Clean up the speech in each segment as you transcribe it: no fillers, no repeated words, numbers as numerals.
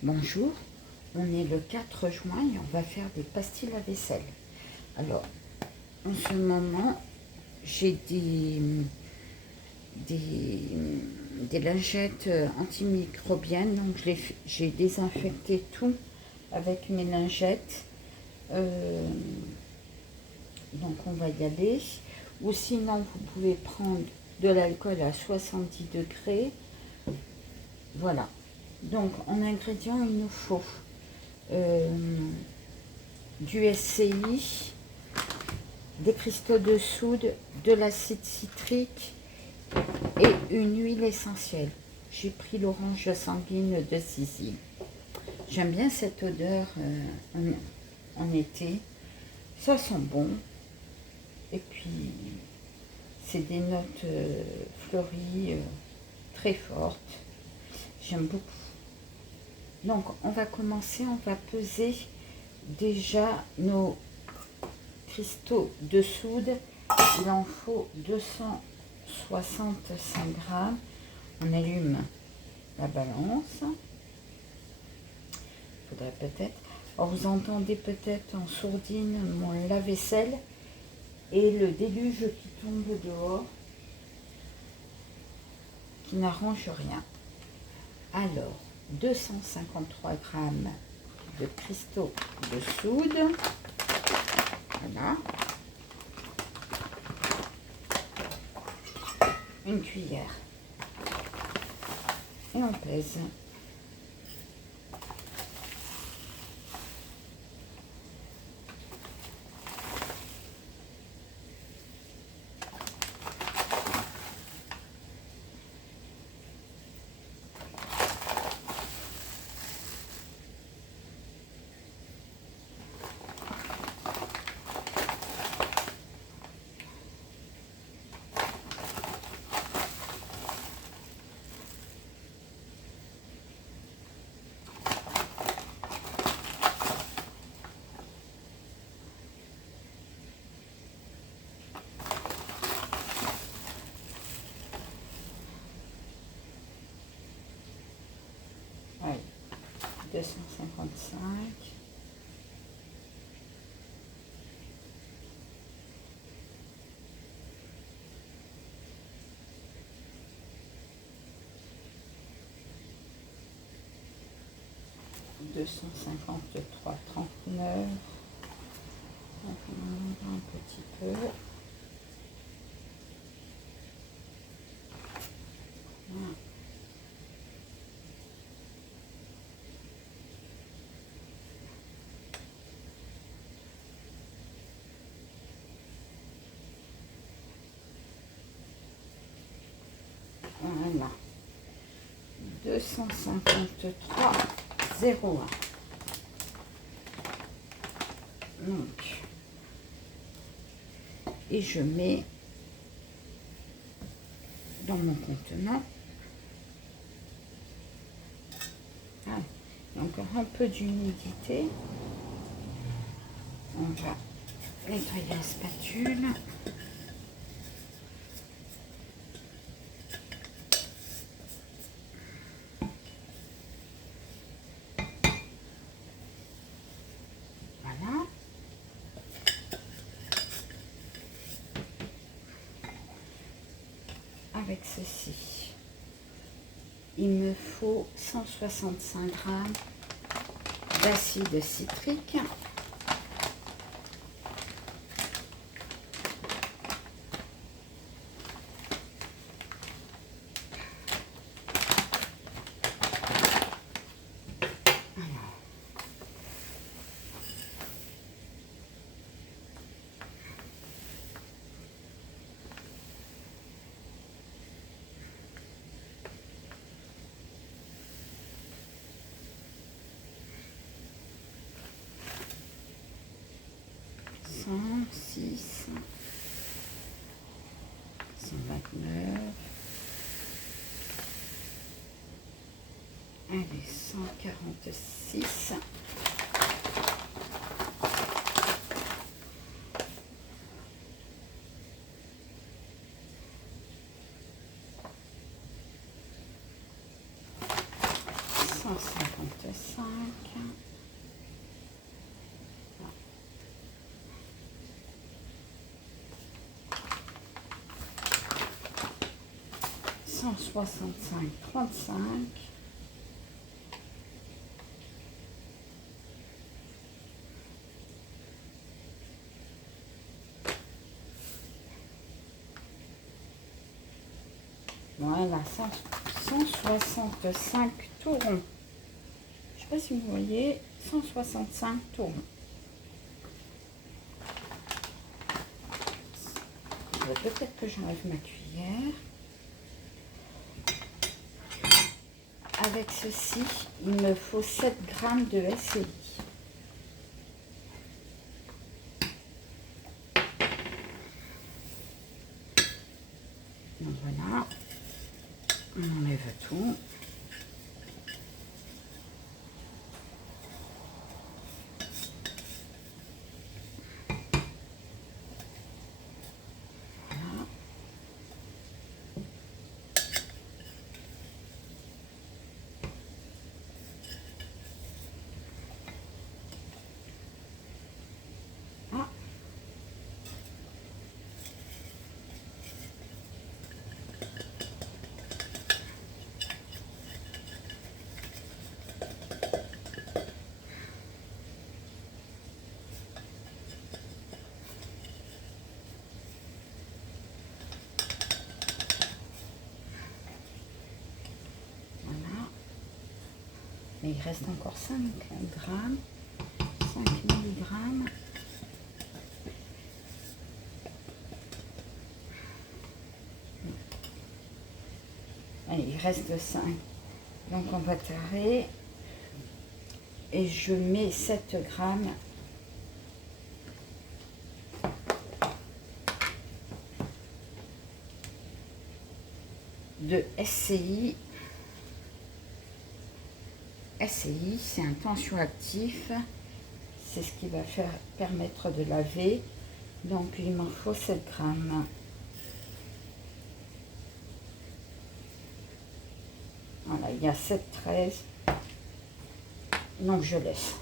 Bonjour, on est le 4 juin et on va faire des pastilles à vaisselle. Alors, en ce moment, j'ai des lingettes antimicrobiennes, donc j'ai désinfecté tout avec mes lingettes. Donc on va y aller. Ou sinon, vous pouvez prendre de l'alcool à 70 degrés. Voilà. Donc, en ingrédients, il nous faut du SCI, des cristaux de soude, de l'acide citrique et une huile essentielle. J'ai pris l'orange sanguine de Sicile. J'aime bien cette odeur en été. Ça sent bon. Et puis, c'est des notes fleuries très fortes. J'aime beaucoup. Donc, on va commencer, on va peser déjà nos cristaux de soude. Il en faut 265 grammes. On allume la balance. Il faudrait peut-être... Alors, vous entendez peut-être en sourdine mon lave-vaisselle et le déluge qui tombe dehors, qui n'arrange rien. Alors, 253 grammes de cristaux de soude. Voilà. Une cuillère. Et on pèse. Ouais. 255. Deux cent cinquante-trois, 39. Un petit peu. Voilà. Voilà. 253, 01. Donc, et je mets dans mon contenant. Ah, il y a encore un peu d'humidité. On va nettoyer la spatule. Voilà. Avec ceci, il me faut 165 grammes d'acide citrique. Six, 129, allez, 146, 155. 165, 35. Voilà, 165 tourons. Je ne sais pas si vous voyez, 165 tourons. Peut-être que j'enlève ma cuillère. Avec ceci, il me faut 7 grammes de SCI. Donc voilà, on enlève tout. Mais il reste encore 5 grammes, 5 milligrammes. Allez, il reste 5. Donc on va tarer. Et je mets 7 grammes de SCI. SCI, c'est un tensioactif, c'est ce qui va permettre de laver, donc il m'en faut 7 grammes. Voilà, il y a 7,13, donc je laisse.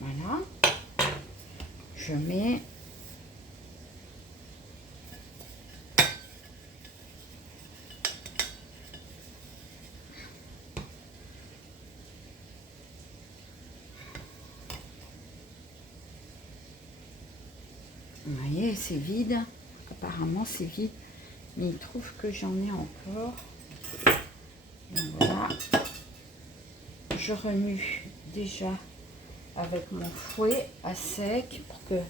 Voilà, je mets vous voyez, c'est vide. Apparemment, c'est vide. Mais il trouve que j'en ai encore. Donc voilà. Je remue déjà avec mon fouet à sec pour que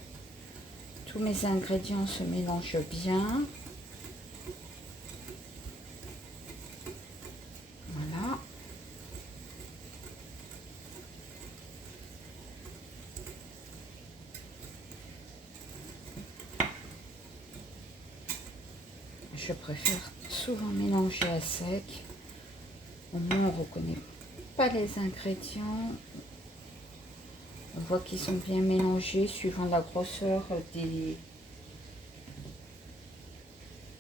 tous mes ingrédients se mélangent bien. Voilà. Je préfère souvent mélanger à sec. Au moins, on ne reconnaît pas les ingrédients. On voit qu'ils sont bien mélangés suivant la grosseur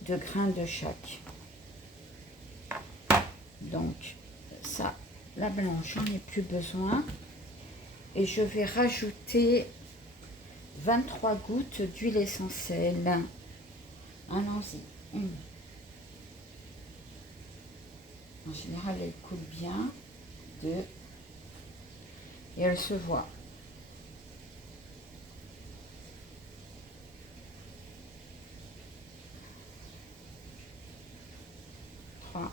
de grains de chaque. Donc, ça, la blanche, j'en ai plus besoin. Et je vais rajouter 23 gouttes d'huile essentielle. Allons-y. En général, elle coule bien. 2. Et elle se voit. 3.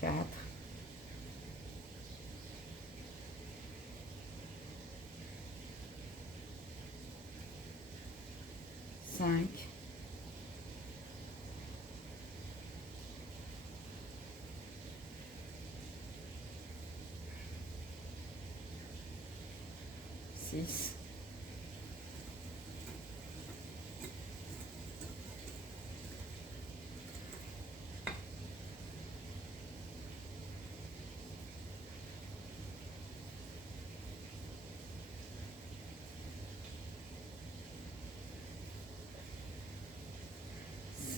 4. 5. 6. 7.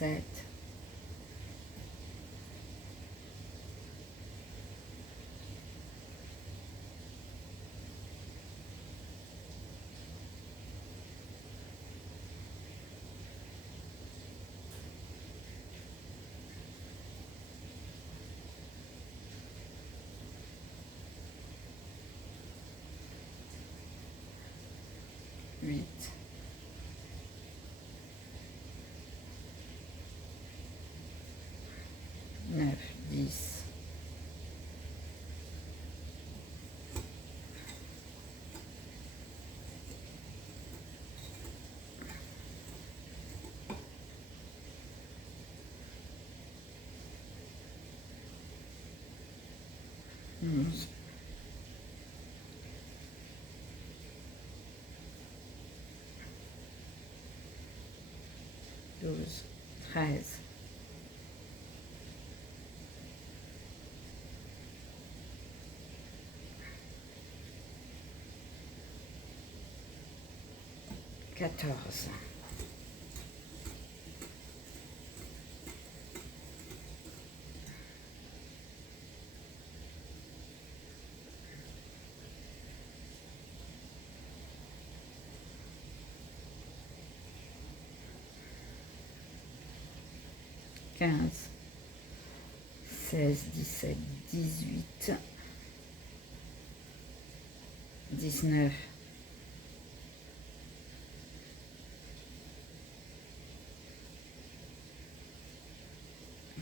7, 8, 9, 10, 11, 12, 13, 14, 15, 16, 17, 18, 19,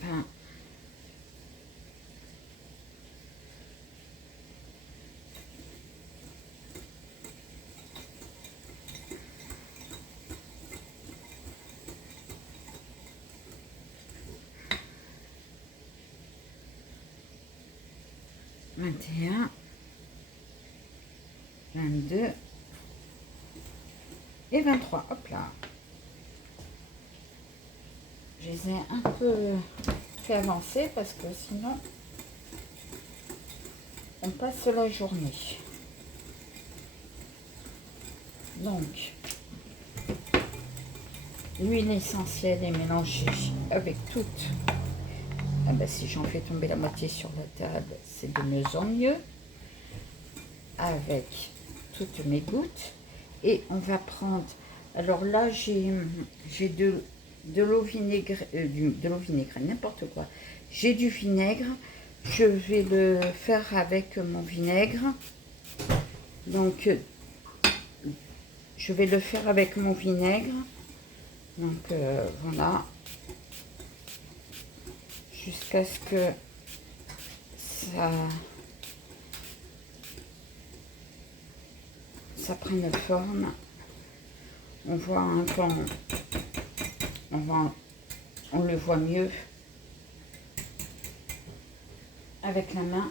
20, 21, 22 et 23. Hop là. Je les ai un peu fait avancer parce que sinon on passe la journée. Donc, l'huile essentielle est mélangée avec toute. Ah ben, si j'en fais tomber la moitié sur la table, c'est de mieux en mieux. Avec toutes mes gouttes. Et on va prendre... Alors là, j'ai de l'eau vinaigrée, de l'eau vinaigrée, n'importe quoi. J'ai du vinaigre. Je vais le faire avec mon vinaigre. Donc, je vais le faire avec mon vinaigre. Donc, voilà. Jusqu'à ce que ça prenne forme. On voit un peu, on le voit mieux avec la main.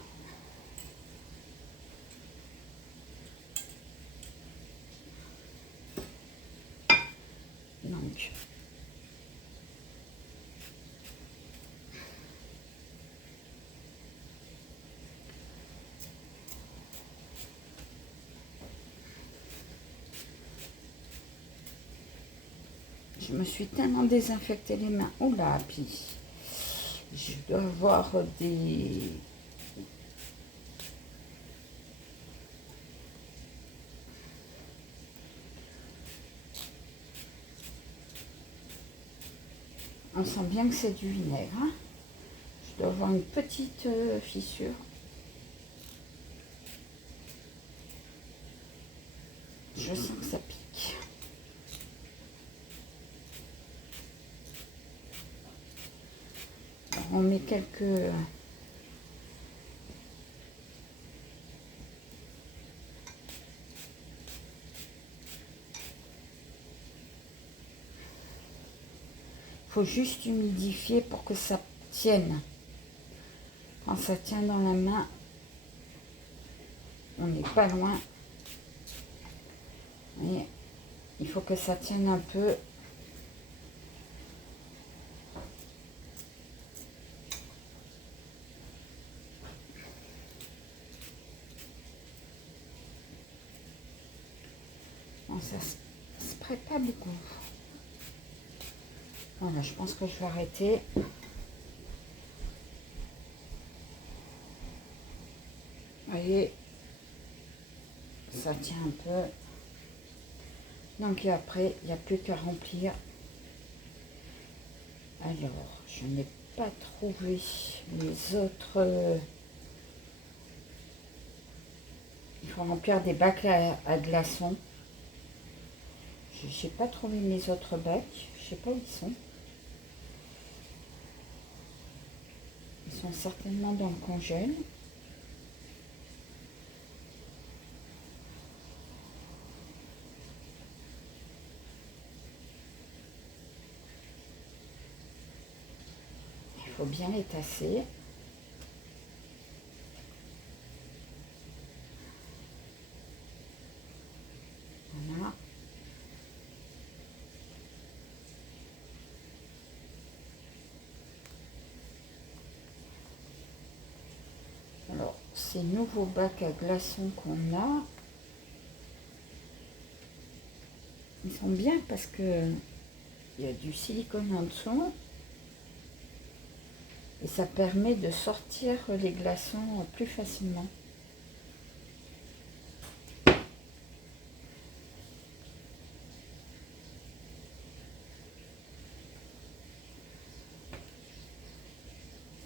Donc, je me suis tellement désinfecté les mains. Oula, puis je dois avoir des... On sent bien que c'est du vinaigre. Hein. Je dois avoir une petite fissure. Je sens que ça pique. Alors, on met quelques... Faut juste humidifier pour que ça tienne. Quand ça tient dans la main, on n'est pas loin. Et il faut que ça tienne un peu. Bon, ça se prête pas beaucoup. Voilà, je pense que je vais arrêter. Vous voyez, ça tient un peu. Donc et après, il n'y a plus qu'à remplir. Alors, je n'ai pas trouvé les autres. Il faut remplir des bacs à glaçons. Je n'ai pas trouvé mes autres bacs. Je ne sais pas où ils sont. Ils sont certainement dans le congèle. Il faut bien les tasser. Voilà. Alors, ces nouveaux bacs à glaçons qu'on a, ils sont bien parce que il y a du silicone en dessous et ça permet de sortir les glaçons plus facilement.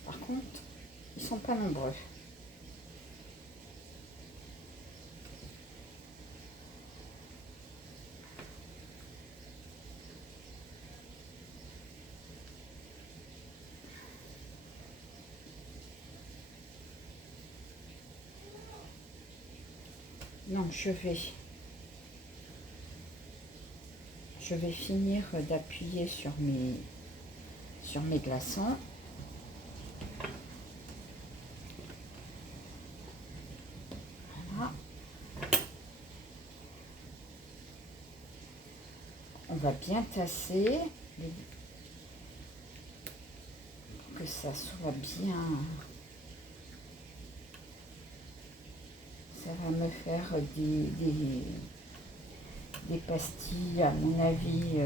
Par contre, ils sont pas nombreux. Donc je vais finir d'appuyer sur mes glaçons. Voilà. On va bien tasser pour que ça soit bien. Ça va me faire des pastilles, à mon avis,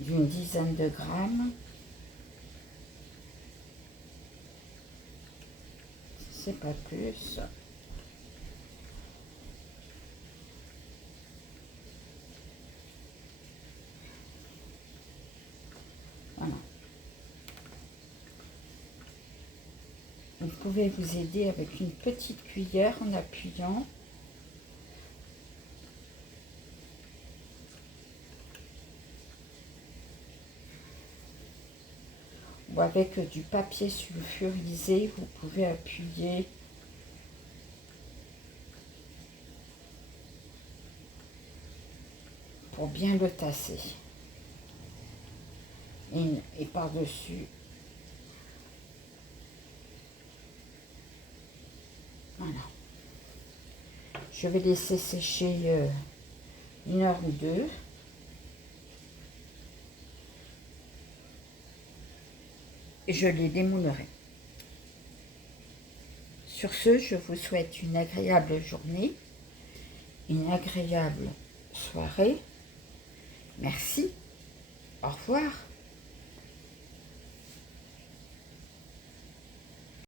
d'une dizaine de grammes. C'est pas plus. Voilà. Vous pouvez vous aider avec une petite cuillère en appuyant. Ou avec du papier sulfurisé, vous pouvez appuyer pour bien le tasser. Et par-dessus, voilà. Je vais laisser sécher 1 heure ou 2. Et je les démoulerai. Sur ce, je vous souhaite une agréable journée, une agréable soirée. Merci. Au revoir.